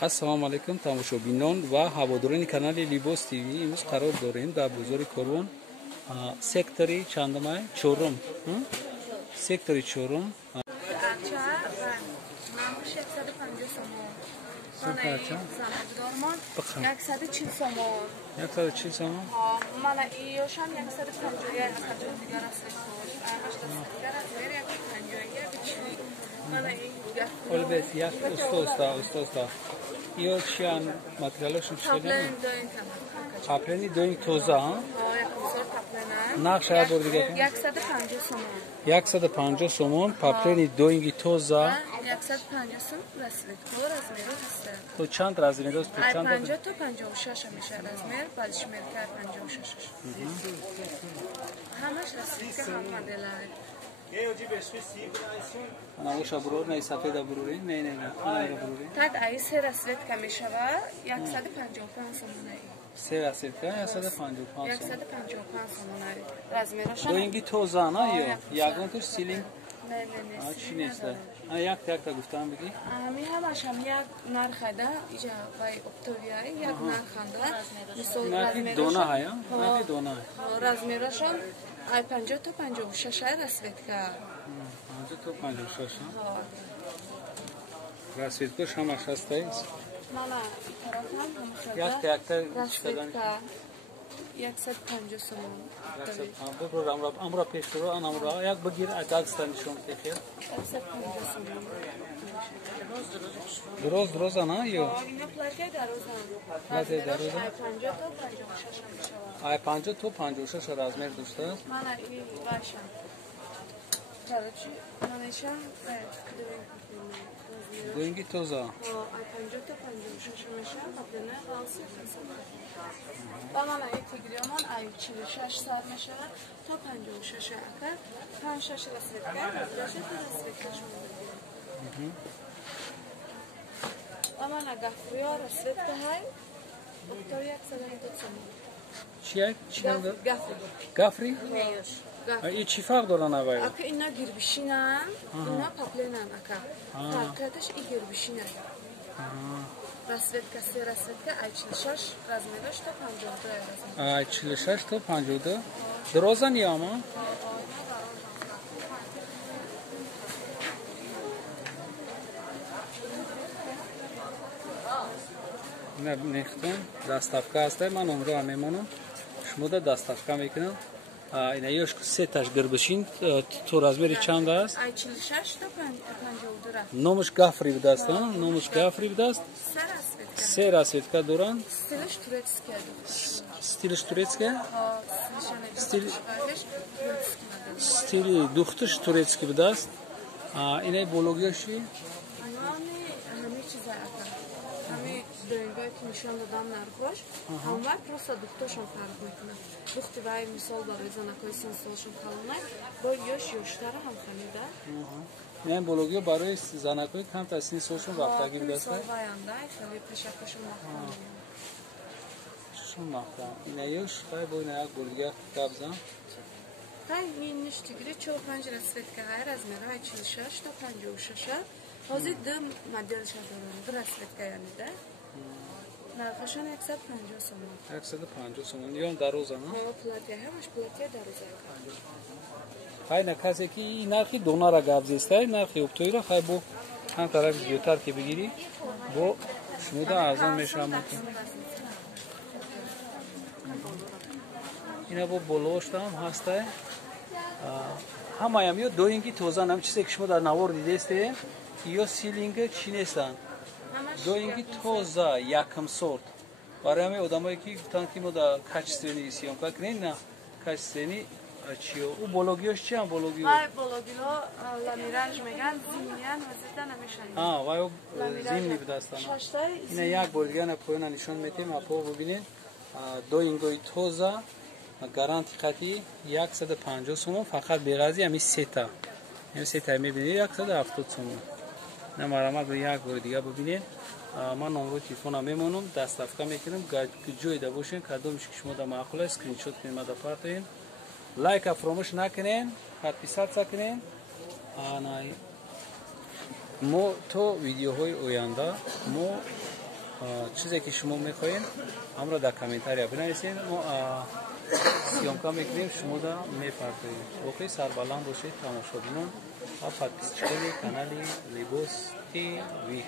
ассалому алайкум тамошобинон ва ҳаводорони канали Libos TV. Имрӯз қарор дорем дар бозори Корвон, сектори чандамай чорум, сектори чорум. Olbet, jak usta. Io çiyan materyalleşim şeyler. Papleni doing toza, ha? Nakşa bordiga. 150 somon. 150 somon, papleni doing toza. 150 сом расвет. Размеру ҳаст. То чанд размер дост? Ай 50 то 56 меша размер, баъдиш меркар 56. ҳамаш расветка ҳам моделай. Ana o şabror ne safeda bururi ne ana bururi. Tad ay se rasvetka meshava 155 somonai. Se rasvetka 155. 155 somonai. Razmerashon. Doingi tozana yo. Yagontur siling. Ne. Çinesta. Ha yak da guftam bigi. Ami hamash ham yak narxada ija vay optoviyai yak narxanda. Misol razmerashon. Dona haya. Nati dona. Razmerashon ay 50 to 56 rasvetka. 50 to 56. Rasvetka shamash hastay. Mana tarafam hamshada. Yak da chiqadan. 150 somon. Bu program amra peshro anamra yak bagir Dagestan nishon tekher. 150 somon. Droz ana yo. Ina plakya darozan. Plakya darozan. Ay 50 to 56 meshava. Ay 50 to 56 razmer dosta. Mana i vasha. Короче, манеша Doingi toza. Ay 50 to 56 меша, паплена балси хасаба. Ба мана интегриомон ay 46 сар меша то 56 ака 56 расветка, расветка шумо. Ба мана гафриё расветка ҳай. Виктория 150 сом. Чиак? Гафри? Гафри? И чӣ фарқ дорад авай? Ака ина гирбишинан, ина папленан ака. Фарқаташ и гирбишинан. Расветка се расветка ай 46 размераш то 52 размер. Ай 46 то 52. Дрозан яма? Не нехтон доставка аст. Ман умро мемонам. Шумо да доставка мекунам. Ина ёш сеташ гирбишин то размери чанд аст? Ай 46 то 52. Номаш Гафри будаст, а? Номаш Гафри будаст? Се расветка доран? Стилиш турецкий. Стилиш турецкий? Стили духташ турецкий будаст. Ина бологиёши? Ҳами чиза ака. Ҳами доингои ки нишон додам нархош, ҳамвай просто духтошон фарқ мекунад. Духти вай мисол барои занакои синсолшон халонай, бо ёштара ҳам хамида. Не бологиё барои занакои камтар синсолшон вақтаги будаст. Мисол ваянда, хеле пешакашон махтам. Шун махтам. Ина ёш хай бо ина як бологиё габзам. Хай ниш тигри 45 расветка ҳай размер ҳай 46 то 56. Ҳозир ду моделша дорам. Ду расветка яъни да. Нархашон 150 сомон. 150 сомон. Ём дароза, на? Платья, ҳамаш платья дароза. Хай на касе ки ин нархи донара габзестай, нархи оптоира хай бо ҳам тараф зиёдтар ки бигири, бо шумода арзон мешавад. Ина бо болоштам ҳастай. Ҳамаям ё доинги тоза нам чизе ки шумо дар навор дидесте, ё силинга чӣ нестанд. Доинги тоза якм сорт. Барои ҳамаи одамое ки гуфтанд ки мо дар качествени сиёмка кунем, на качествени чиё? У бологиёш чи ам бологиё? Ай бологиё ламираж меган, зимиян ва зида намешанид. Вай зимни будастанд. Ина як бор дига на поёна нишон метем, апо бубинед. Доингои тоза гаранти қатъӣ 150 сомон, фақат беғарзи ҳами сета. Ҳами сета мебинед 170 сомон. На марамат бо як бори дига бубинед. Ман номерои телефонам мемонам, доставка мекунам. ҷойда бошен, кадомиш ки шумо да маъқул аст, скриншот кунед, ма да партоен. Лайка фаромӯш накунен, подписатся кунен. Мо то видеоҳои оянда мо چیزی که شما میخواین همراه در کامنتاریا بنویسین ما سیامکا میکنیم شما دا میپردازیم. واقعی سربلند باشید تماشا بینون و پادکست کانالی لیبوس تی وی.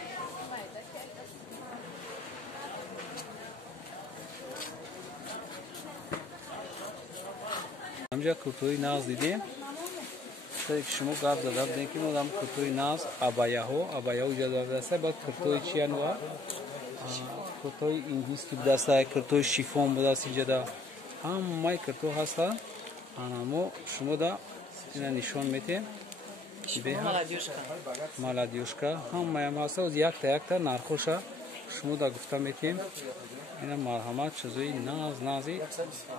همجا کرتوی ناز دیدیم که شما گفت زده بودین که ما کرتوی ناز ابایه ها جدا دسته بعد کرتوی چی انواع کرتوی انگلیس که دسته کرتوی شیفون بدست جدا همه کرتو هسته انامو شما دا اینا نشون میتیم مالادیوشکا همه هم هسته و یک تا نرخوشه شما دا گفته میتیم اینا مرحمت چیزوی نازی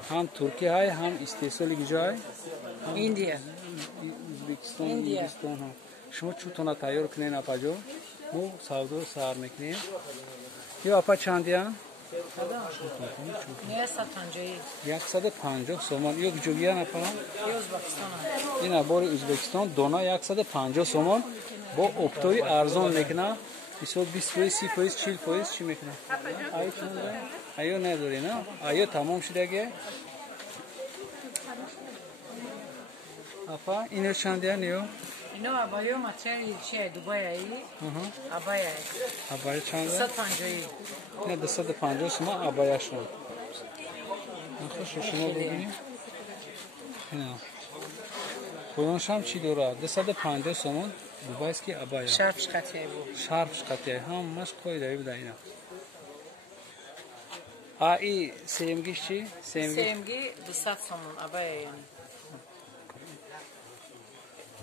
هم ترکی های هم استیصالی گجای ایندیا ازبکستان هندوستان هم شما چطور تیار کنین اپا جو مو سودو سر میکنیم یا اپا چندیان 150 سومن یک جوگیان اپا این ابار ازبکستان دونا 150 سومن با اپتوی ارزان میکنه 20% 30% 40% چی میکنه آیا نداری نه آیا تمام شده گه اپا اینو چندیان یو اینو ابایو ماتریال چیه دوبای ای ابایه چنده 150 نه 250 شما ابایه شما خوش شما ببینید اینا خودش هم چی دوره 250 سومن دوبایست که ابایه شرفش قطعه بود شرفش قطعه همش کوی دایی بده اینا ای سیمگیش چی؟ سیمگی 200 سومن ابایه یعنی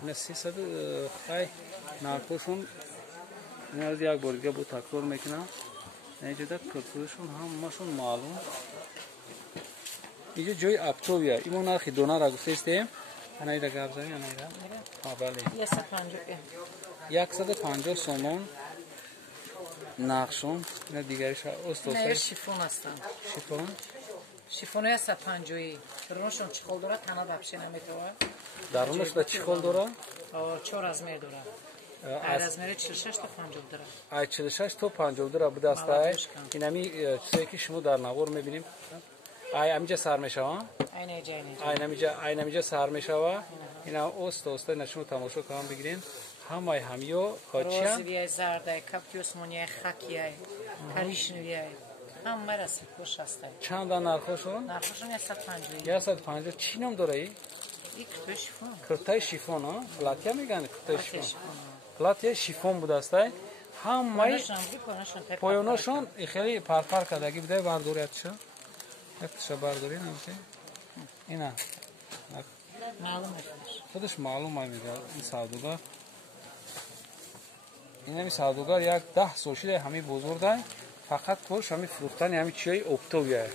نه 300 خای نرخشون نیاز یک بار دیگه با تکرار میکنم اینجا کرتوشون همشون معلوم اینجا جای اپتویا ایمون نرخی دونا را گفته استیم انا ایرا گابزایی انا ایرا بله 150 سومن نقشون نه دیگرش استوسای نه شیفون هستن شیفونه 150 درونشون چیکول داره تنها بپشه نمیتونه درونش به چیکول داره 4 ازمیر داره ازمیر 46 تا 50 داره ای 46 تا 50 داره بود است اینمی چیزی که شما در نوار میبینیم ای همینجا سر میشه ها اینجا سر میشه اینا اوست نشون تماشا کنم بگیرین همه همیو کاچیا روزوی زرد کاپیوس مونی خاکیه کریشنویه همه رسی خوش هسته چند نرخشون 150 چی نام داره ای کرتای شیفون ها پلاتیا میگن کرتای شیفون پلاتیا شیفون بود است همه پایانشون خیلی پرپر کردگی بوده بردوریتش یکتش بردوری نمیشه اینا خودش معلومه میگه این سوداگر این سوداگر یک 10 سال شده همین بزرگه فقط کارش همین فروختن همین چیزای اپتویه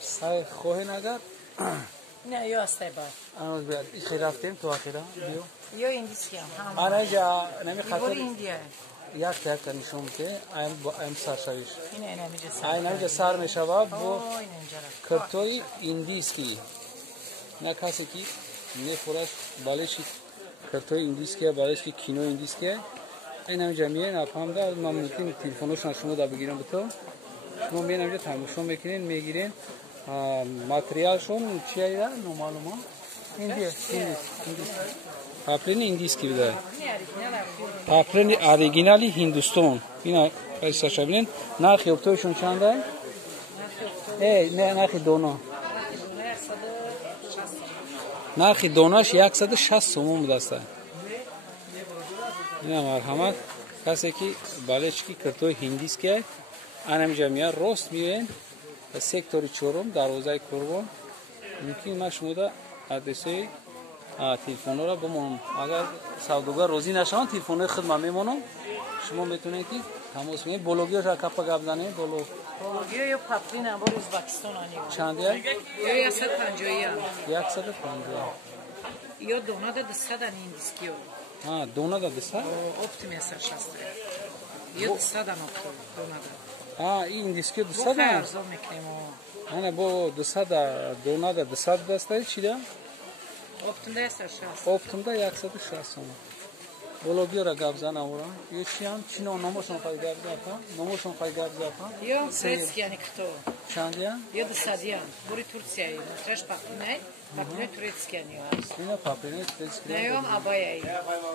سعی خواهی نگر نه یا است با امروز بیاد این خیلی رفتیم تو آخره بیو یا ایندیسی هم آره اینجا نمی خاطر ایندیا یک نشون که ام سر شویش این اینجا سر میشه با کرتوی ایندیسکی نه کسی که نفرش بالش کرتوی ایندیسکی بالش که کینو ایندیسکی این همینجا میگن افهمده من ممکن تلفنشون شما دا بگیرم به تو شما میگن همینجا تماشا میکنین میگیرین ماتریالشون چیه ایده نومالوما پاپلین ایندیسکی بده پاپلین اوریجینالی هندوستان اینا ایسا شبینین نرخی اپتویشون چنده؟ نه نرخی دونا نرخی دوناش 160 سومون بود است این مرحمت کسی که بالش کی کرتوی هندیس که انم جمعیه راست میرین به سکتوری چورم دروازه کربون ممکن ما شما دا ادرسی تلفن را بمونم اگر سوداگر روزی نشون تلفن خدمت میمونم شما میتونید که تماس بگیرید بلوگیش را کپا گپ زنید بلوگی یا پاپلین هم بر ازبکستان آنیه چندیه؟ یا 150 هم 150 یا دونه 200 ایندیسکی ها دونه 200 اپتیمی سر شسته یا 200 دونه این ایندیسکی 200 با فرضا میکنیم نه با 200 دونه 200 دسته چی ده؟ اپتیم ده سر شست اپتیم ده 160 سومن Блогера габзана ура. Ешиан чино номошон хай габзафа. Номошон хай габзафа. Yo турецкияни кто? Чандия? Yo дсадиян. Бори Турцияи. Траш папинай. Папинай турецкияни аст. Ина папине турецкия. Наё абаяи.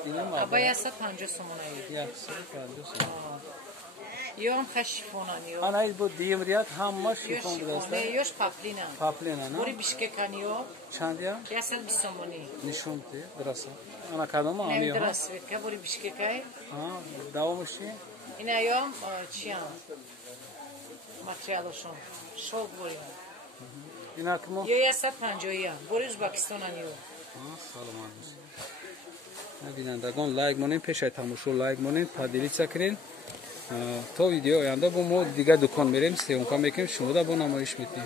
Ина Абаяса 50 сомонаи. Яксы 50. Yo am khashfonani yo. Ana bu diyemriyat hamma şifon Ne burası. yosh paplina. Paplena na. Bori bishkekani yo. Çandya? Yasal bisomoni. Nişonti burası. Ana kadama Ne anıyor. drasvetka bori bishkekai. Ha, davamışı. Ina yo chiam. Materialoshon. Shol bori. İnakmo. Yo yasal 50 bori Uzbekistonani yo. Ha, salam almış. Бинандагон лайк монем пешай тамошо лайк монем падилица кирин то видео оянда бо мо дигар дукон мерем сеёмка мекунем шумо да бо намоиш метем